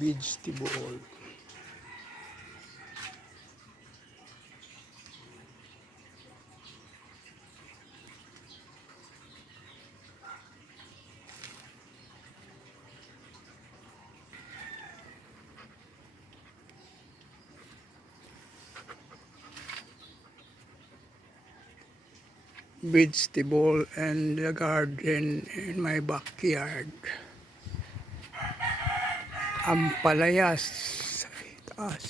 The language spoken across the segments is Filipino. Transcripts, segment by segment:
vegetable. Vegetable and the garden in my backyard. Ampalayas sa taas.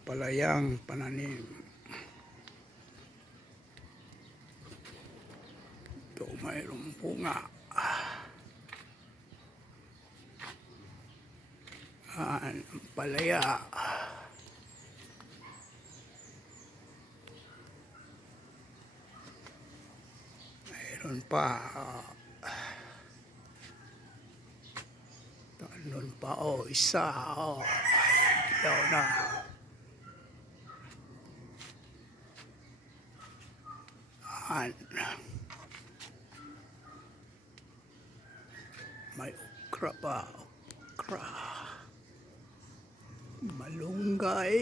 Ampalayang pananim. Ito mayroong bunga. Ampalaya. Mayroon pa. Doon pa, isa, dilaw na. May okra pa, okra. Malunggay.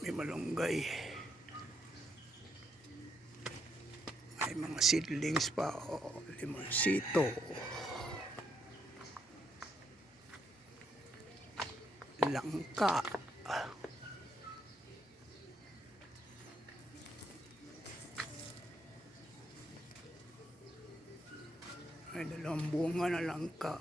May malunggay. May mga seedlings pa, limonsito. Langka. May dalawang bunga na langka.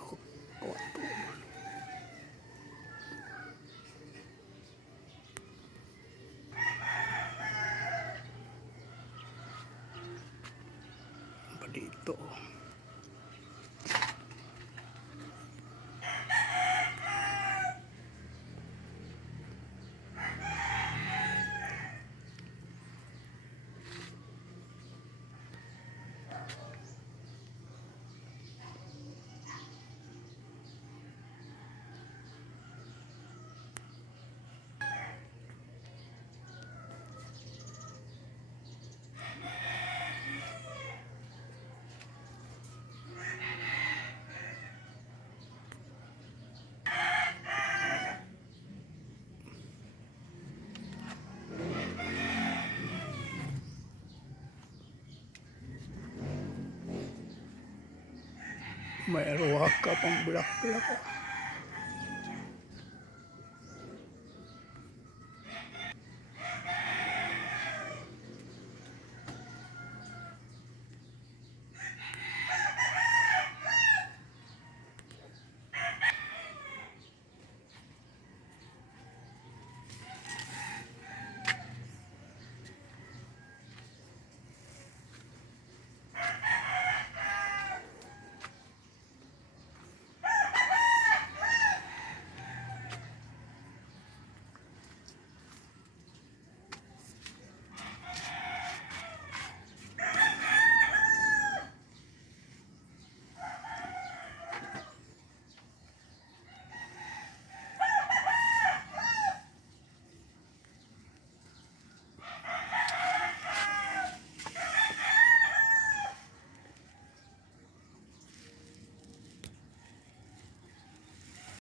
Dito. May arwah ka pang bulaklak.